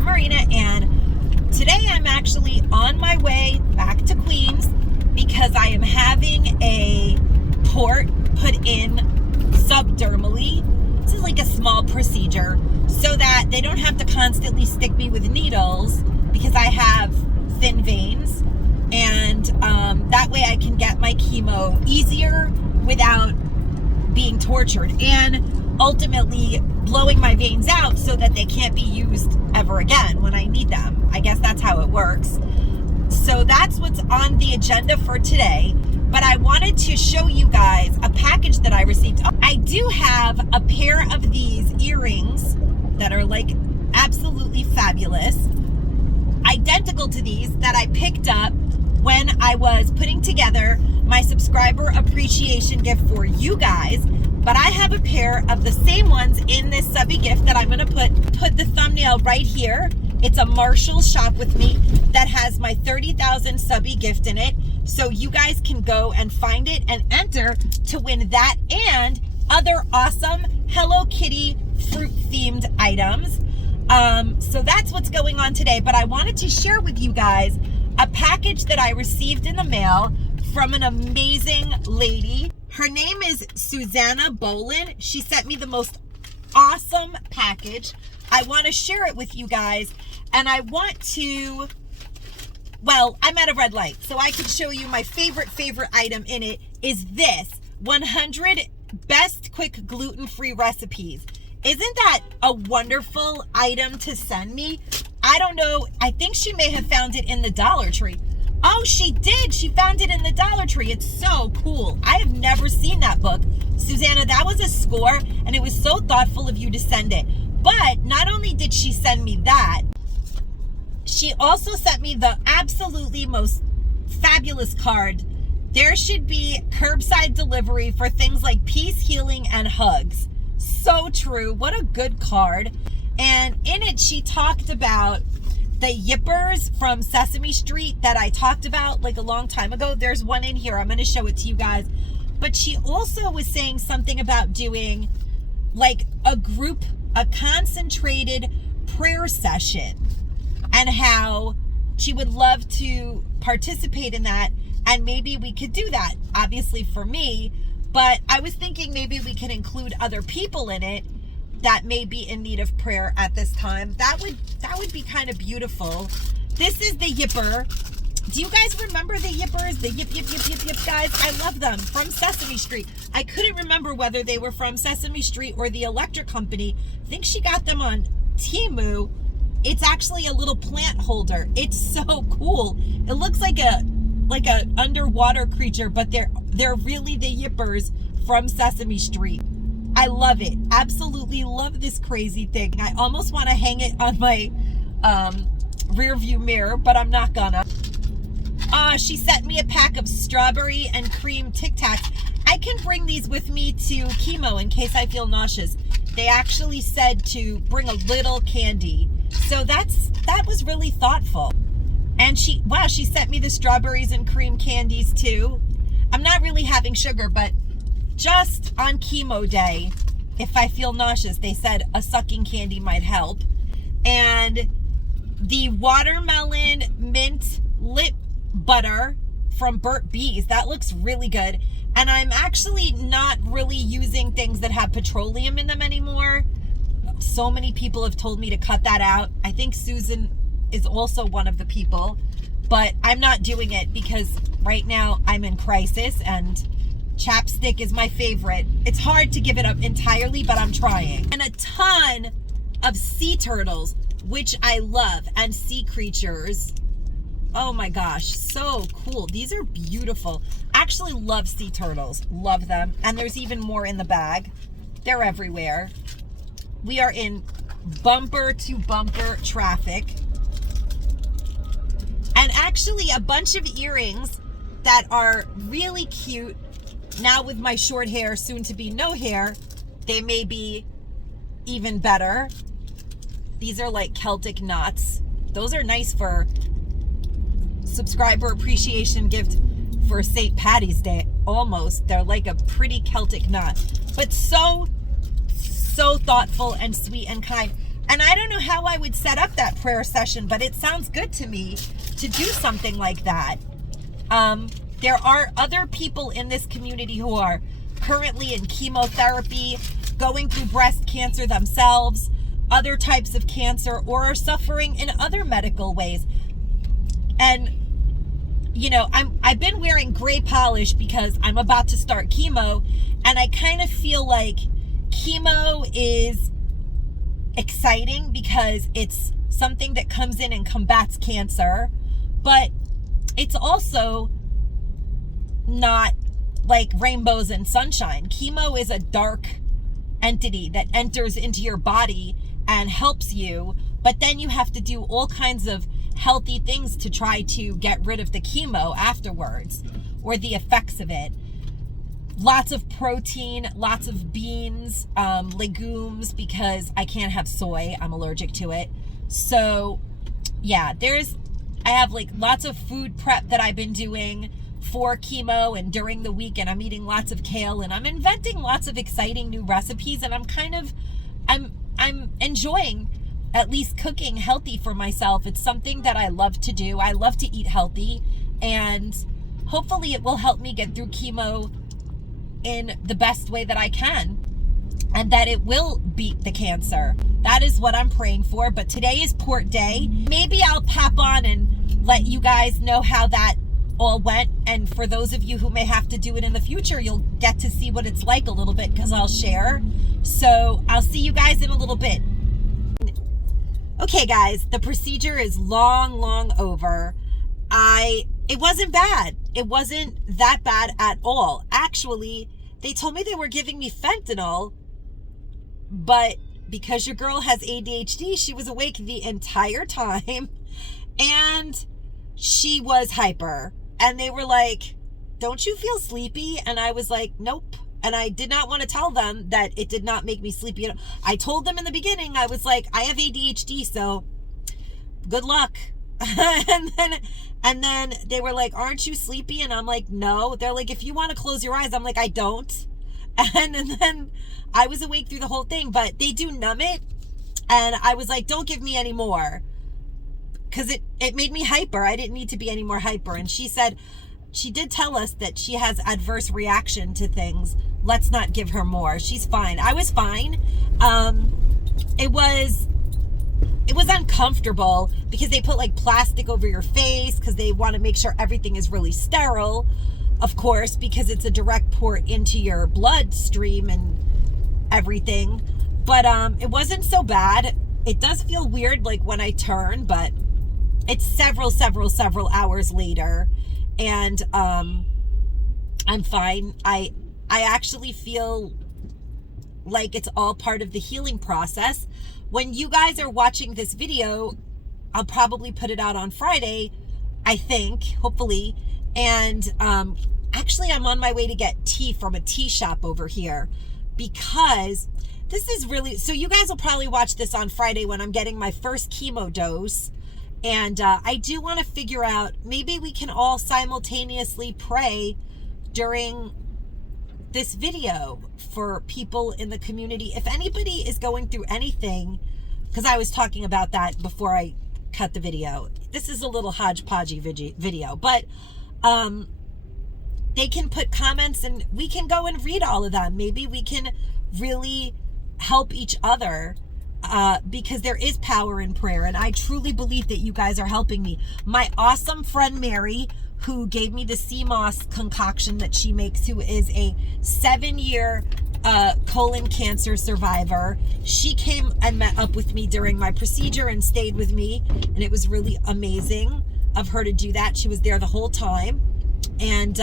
I'm Marina, and today I'm actually on my way back to Queens because I am having a port put in subdermally. This is like a small procedure so that they don't have to constantly stick me with needles because I have thin veins, and that way I can get my chemo easier without being tortured, and ultimately blowing my veins out so that they can't be used ever again when I need them. I guess that's how it works. So that's what's on the agenda for today. But I wanted to show you guys a package that I received. I do have a pair of these earrings that are like absolutely fabulous, identical to these that I picked up when I was putting together my subscriber appreciation gift for you guys. But I have a pair of the same ones in this subby gift that I'm going to put the thumbnail right here. It's a Marshall Shop With Me that has my 30,000 subby gift in it. So you guys can go and find it and enter to win that and other awesome Hello Kitty fruit themed items. So that's what's going on today. But I wanted to share with you guys a package that I received in the mail from an amazing lady. Her name is Susanna Bolin. She sent me the most awesome package. I want to share it with you guys, and I want to, well, I'm at a red light, so I can show you my favorite item in it is this 100 best quick gluten-free recipes. Isn't that a wonderful item to send me? I don't know. I think she may have found it in the Dollar Tree. Oh, she did. She found it in the Dollar Tree. It's so cool. I have never seen that book. Susanna, that was a score, and it was so thoughtful of you to send it. But not only did she send me that, she also sent me the absolutely most fabulous card. There should be curbside delivery for things like peace, healing, and hugs. So true. What a good card. And in it, she talked about the yippers from Sesame Street that I talked about like a long time ago. There's one in here. I'm going to show it to you guys. But she also was saying something about doing like a concentrated prayer session, and how she would love to participate in that. And maybe we could do that, obviously for me, but I was thinking maybe we could include other people in it that may be in need of prayer at this time. That would be kind of beautiful. This is the yipper. Do you guys remember the yippers? The yip guys? I love them, from Sesame Street. I couldn't remember whether they were from Sesame Street or the electric company. I think she got them on Temu. It's actually a little plant holder. It's so cool. It looks like a underwater creature, but they're really the yippers from Sesame Street. I love it. Absolutely love this crazy thing. I almost want to hang it on my rear view mirror, but I'm not gonna. She sent me a pack of strawberry and cream Tic Tacs. I can bring these with me to chemo in case I feel nauseous. They actually said to bring a little candy. So that was really thoughtful. And she sent me the strawberries and cream candies too. I'm not really having sugar, but just on chemo day, if I feel nauseous, they said a sucking candy might help. And the watermelon mint lip butter from Burt Bees, that looks really good. And I'm actually not really using things that have petroleum in them anymore. So many people have told me to cut that out. I think Susan is also one of the people, but I'm not doing it because right now I'm in crisis, and chapstick is my favorite. It's hard to give it up entirely, but I'm trying. And a ton of sea turtles, which I love, and sea creatures. Oh my gosh, so cool. These are beautiful. Actually love sea turtles. Love them. And there's even more in the bag. They're everywhere. We are in bumper to bumper traffic. And actually a bunch of earrings that are really cute. Now with my short hair, soon to be no hair, they may be even better. These are like Celtic knots. Those are nice for subscriber appreciation gift for St. Patty's Day. Almost. They're like a pretty Celtic knot. But so thoughtful and sweet and kind. And I don't know how I would set up that prayer session, but it sounds good to me to do something like that. There are other people in this community who are currently in chemotherapy, going through breast cancer themselves, other types of cancer, or are suffering in other medical ways. And I've been wearing gray polish because I'm about to start chemo, and I kind of feel like chemo is exciting because it's something that comes in and combats cancer, but it's also not like rainbows and sunshine. Chemo is a dark entity that enters into your body and helps you, but then you have to do all kinds of healthy things to try to get rid of the chemo afterwards, or the effects of it. Lots of protein, lots of beans, legumes, because I can't have soy. I'm allergic to it. So yeah, I have like lots of food prep that I've been doing for chemo and during the week, and I'm eating lots of kale, and I'm inventing lots of exciting new recipes, and I'm enjoying at least cooking healthy for myself. It's something that I love to do. I love to eat healthy, and hopefully it will help me get through chemo in the best way that I can, and that it will beat the cancer. That is what I'm praying for. But today is port day. Maybe I'll pop on and let you guys know how that all went, and for those of you who may have to do it in the future, you'll get to see what it's like a little bit, because I'll share. So I'll see you guys in a little bit. Okay guys, the procedure is long over. It wasn't bad. It wasn't that bad at all. Actually, they told me they were giving me fentanyl, but because your girl has ADHD, she was awake the entire time, and she was hyper. And they were like, "Don't you feel sleepy?" And I was like, "Nope." And I did not want to tell them that it did not make me sleepy. I told them in the beginning, I was like, I have ADHD, so good luck. and then they were like, "Aren't you sleepy?" And I'm like, "No." They're like, "If you want to close your eyes." I'm like, "I don't." And then I was awake through the whole thing, but they do numb it. And I was like, "Don't give me any more," because it made me hyper. I didn't need to be any more hyper. And she said, she did tell us that she has adverse reaction to things. Let's not give her more. She's fine. I was fine. It was uncomfortable because they put like plastic over your face because they want to make sure everything is really sterile, of course, because it's a direct port into your bloodstream and everything. But it wasn't so bad. It does feel weird like when I turn, but it's several hours later, and I'm fine. I actually feel like it's all part of the healing process. When you guys are watching this video, I'll probably put it out on Friday, I think, hopefully. And actually, I'm on my way to get tea from a tea shop over here, because this is really, so you guys will probably watch this on Friday when I'm getting my first chemo dose. And I do want to figure out, maybe we can all simultaneously pray during this video for people in the community. If anybody is going through anything, because I was talking about that before I cut the video. This is a little hodgepodgey video, but they can put comments and we can go and read all of them. Maybe we can really help each other, because there is power in prayer, and I truly believe that you guys are helping me. My awesome friend Mary, who gave me the sea moss concoction that she makes, who is a 7-year colon cancer survivor, she came and met up with me during my procedure and stayed with me, and it was really amazing of her to do that. She was there the whole time. And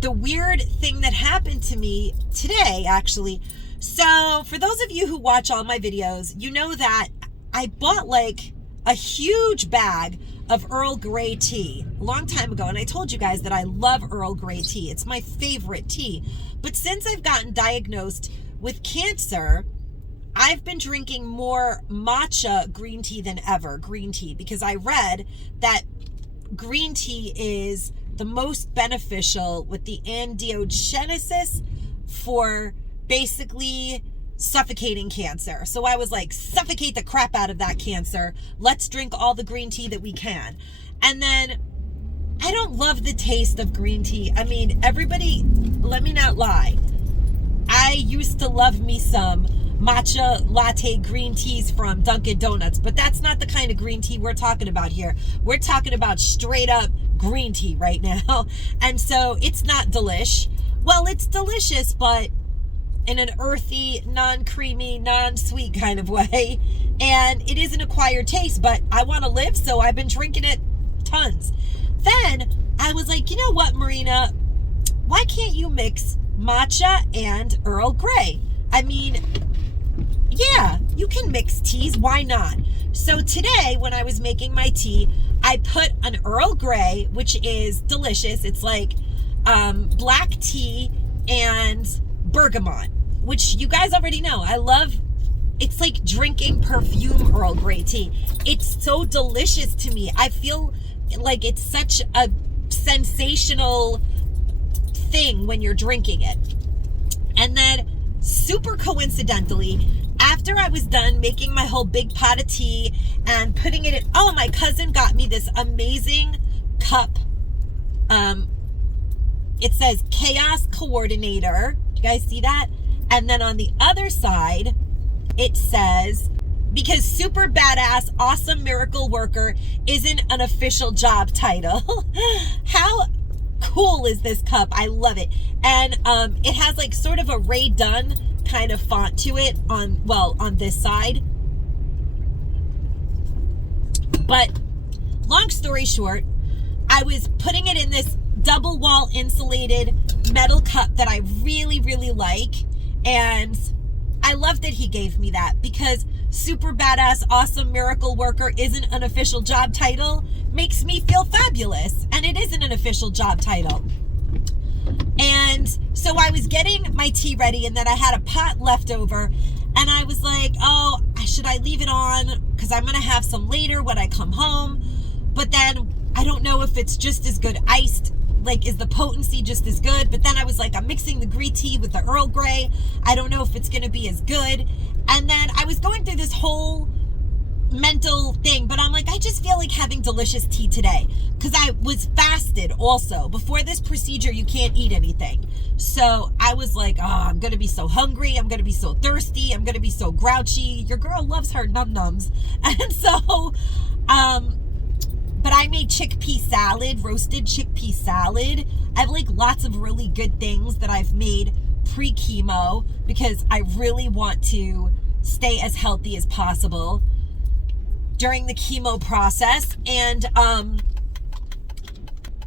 the weird thing that happened to me today, actually, so for those of you who watch all my videos, you know that I bought like a huge bag of Earl Grey tea a long time ago, and I told you guys that I love Earl Grey tea. It's my favorite tea. But since I've gotten diagnosed with cancer, I've been drinking more matcha green tea than ever, green tea, because I read that green tea is the most beneficial with the angiogenesis for basically suffocating cancer. So I was like, suffocate the crap out of that cancer. Let's drink all the green tea that we can. And then I don't love the taste of green tea. I mean, everybody, let me not lie. I used to love me some matcha latte green teas from Dunkin' Donuts, but that's not the kind of green tea we're talking about here. We're talking about straight up green tea right now. And so it's not delish. Well, it's delicious, but in an earthy, non-creamy, non-sweet kind of way. And it is an acquired taste, but I want to live, so I've been drinking it tons. Then I was like, you know what, Marina? Why can't you mix matcha and Earl Grey? I mean, yeah, you can mix teas. Why not? So today, when I was making my tea, I put an Earl Grey, which is delicious. It's like black tea and bergamot, which you guys already know. I love. It's like drinking perfume Earl Grey tea. It's so delicious to me. I feel like it's such a sensational thing when you're drinking it. And then super coincidentally, after I was done making my whole big pot of tea and putting it in, oh, my cousin got me this amazing cup. It says Chaos Coordinator. You guys see that? And then on the other side, it says, because super badass, awesome miracle worker isn't an official job title. How cool is this cup? I love it. And it has like sort of a Ray Dunn kind of font to it on this side. But long story short, I was putting it in this double wall insulated metal cup that I really, really like. And I love that he gave me that, because super badass, awesome miracle worker isn't an official job title makes me feel fabulous. And it isn't an official job title. And so I was getting my tea ready, and then I had a pot left over, and I was like, oh, should I leave it on? Because I'm going to have some later when I come home. But then I don't know if it's just as good iced. Like, is the potency just as good? But then I was like, I'm mixing the green tea with the Earl Grey. I don't know if it's going to be as good. And then I was going through this whole mental thing, but I'm like, I just feel like having delicious tea today, because I was fasted also. Before this procedure, you can't eat anything. So I was like, oh, I'm going to be so hungry. I'm going to be so thirsty. I'm going to be so grouchy. Your girl loves her num-nums. And so, but I made chickpea salad, roasted chickpea salad. I have like lots of really good things that I've made pre-chemo, because I really want to stay as healthy as possible during the chemo process. And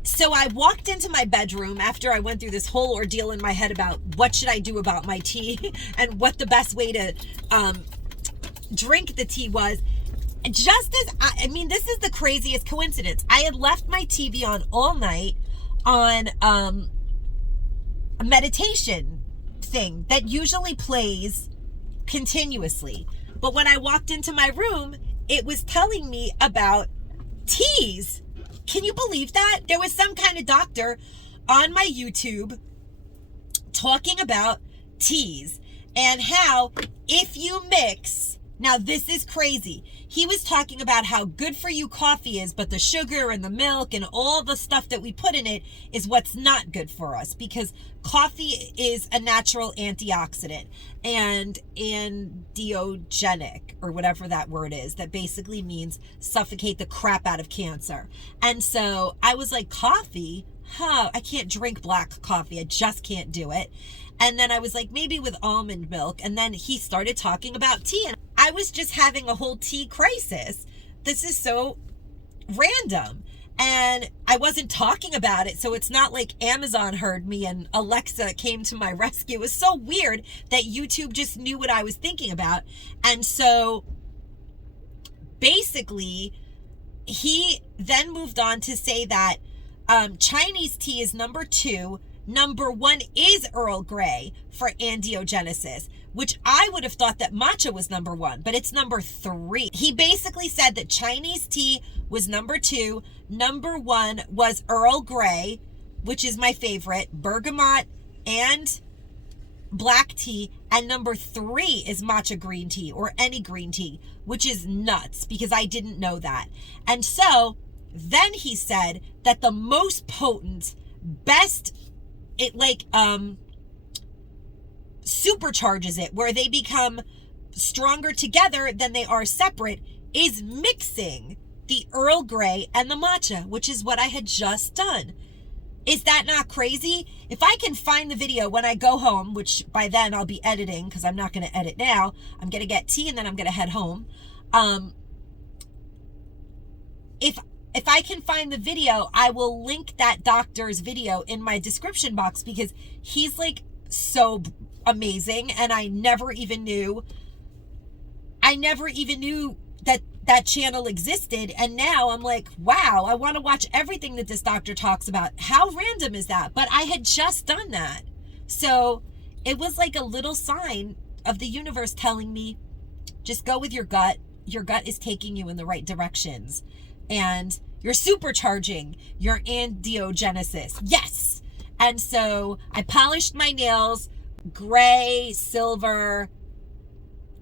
so I walked into my bedroom after I went through this whole ordeal in my head about what should I do about my tea and what the best way to drink the tea was. Just as I mean, this is the craziest coincidence. I had left my TV on all night on a meditation thing that usually plays continuously. But when I walked into my room, it was telling me about teas. Can you believe that? There was some kind of doctor on my YouTube talking about teas and how if you mix, now this is crazy. He was talking about how good for you coffee is, but the sugar and the milk and all the stuff that we put in it is what's not good for us, because coffee is a natural antioxidant and entheogenic, or whatever that word is, that basically means suffocate the crap out of cancer. And so I was like, coffee? I can't drink black coffee. I just can't do it. And then I was like, maybe with almond milk. And then he started talking about tea, and I was just having a whole tea crisis. This is so random. And I wasn't talking about it, so it's not like Amazon heard me and Alexa came to my rescue. It was so weird that YouTube just knew what I was thinking about. And so basically, he then moved on to say that Chinese tea is number 2. Number 1 is Earl Grey for angiogenesis, which I would have thought that matcha was number 1, but it's number 3. He basically said that Chinese tea was number 2. Number 1 was Earl Grey, which is my favorite, bergamot and black tea, and number 3 is matcha green tea or any green tea, which is nuts because I didn't know that. And so then he said that the most potent, best, it like supercharges it, where they become stronger together than they are separate, is mixing the Earl Grey and the matcha, which is what I had just done. Is that not crazy? If I can find the video when I go home, which by then I'll be editing because I'm not going to edit now. I'm going to get tea and then I'm going to head home. If I can find the video, I will link that doctor's video in my description box because he's like so amazing, and I never even knew that channel existed, and now I'm like, wow, I want to watch everything that this doctor talks about. How random is that? But I had just done that. So it was like a little sign of the universe telling me, just go with your gut. Your gut is taking you in the right directions, and you're supercharging your angiogenesis. Yes. And so I polished my nails, gray, silver.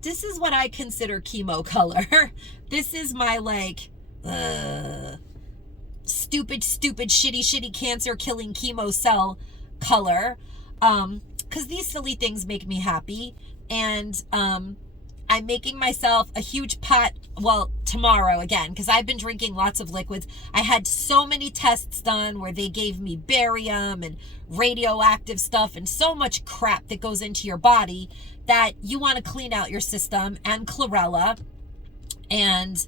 This is what I consider chemo color. This is my like stupid, shitty cancer killing chemo cell color. Because these silly things make me happy. And I'm making myself a huge pot, well, tomorrow again, because I've been drinking lots of liquids. I had so many tests done where they gave me barium and radioactive stuff and so much crap that goes into your body that you want to clean out your system, and chlorella, and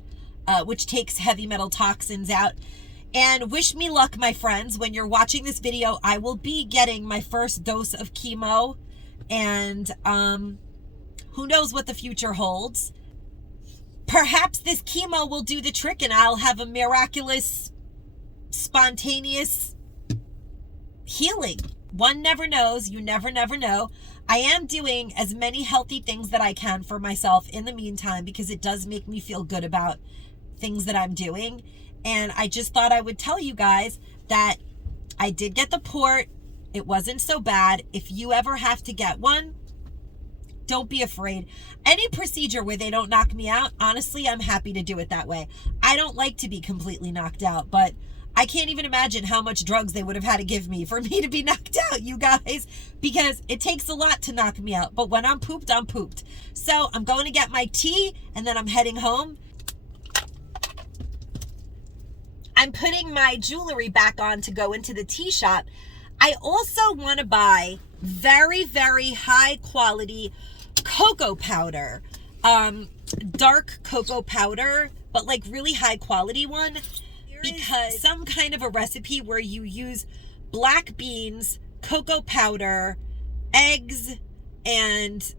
which takes heavy metal toxins out. And wish me luck, my friends. When you're watching this video, I will be getting my first dose of chemo, and who knows what the future holds. Perhaps this chemo will do the trick and I'll have a miraculous, spontaneous healing. One never knows. You never know. I am doing as many healthy things that I can for myself in the meantime, because it does make me feel good about things that I'm doing. And I just thought I would tell you guys that I did get the port. It wasn't so bad. If you ever have to get one, don't be afraid. Any procedure where they don't knock me out, honestly, I'm happy to do it that way. I don't like to be completely knocked out, but I can't even imagine how much drugs they would have had to give me for me to be knocked out, you guys, because it takes a lot to knock me out. But when I'm pooped, I'm pooped. So I'm going to get my tea, and then I'm heading home. I'm putting my jewelry back on to go into the tea shop. I also want to buy very, very high quality cocoa powder, dark cocoa powder, but like really high quality one, because some kind of a recipe where you use black beans, cocoa powder, eggs, and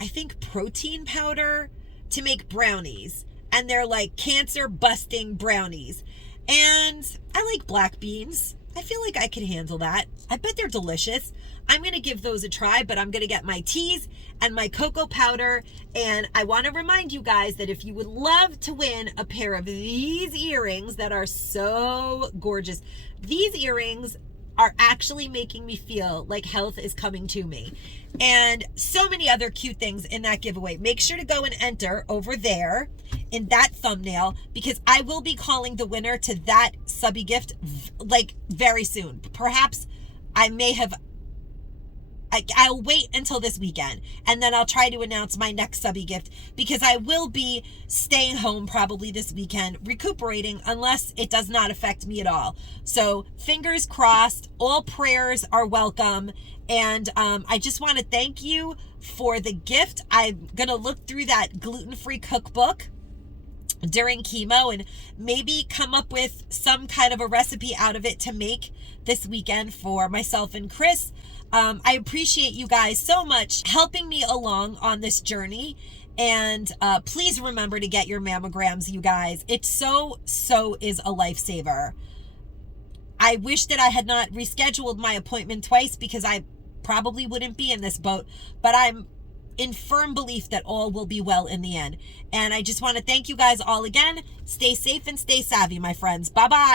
I think protein powder to make brownies. And they're like cancer busting brownies. And I like black beans. I feel like I could handle that. I bet they're delicious. I'm going to give those a try, but I'm going to get my teas and my cocoa powder. And I want to remind you guys that if you would love to win a pair of these earrings that are so gorgeous, these earrings are actually making me feel like health is coming to me. And so many other cute things in that giveaway. Make sure to go and enter over there in that thumbnail, because I will be calling the winner to that subby gift like very soon. Perhaps I'll wait until this weekend, and then I'll try to announce my next subby gift, because I will be staying home probably this weekend, recuperating, unless it does not affect me at all. So fingers crossed, all prayers are welcome. And I just want to thank you for the gift. I'm going to look through that gluten-free cookbook during chemo and maybe come up with some kind of a recipe out of it to make this weekend for myself and Chris. I appreciate you guys so much helping me along on this journey. And please remember to get your mammograms, you guys. It so is a lifesaver. I wish that I had not rescheduled my appointment twice, because I probably wouldn't be in this boat, but I'm in firm belief that all will be well in the end. And I just want to thank you guys all again. Stay safe and stay savvy, my friends. Bye-bye.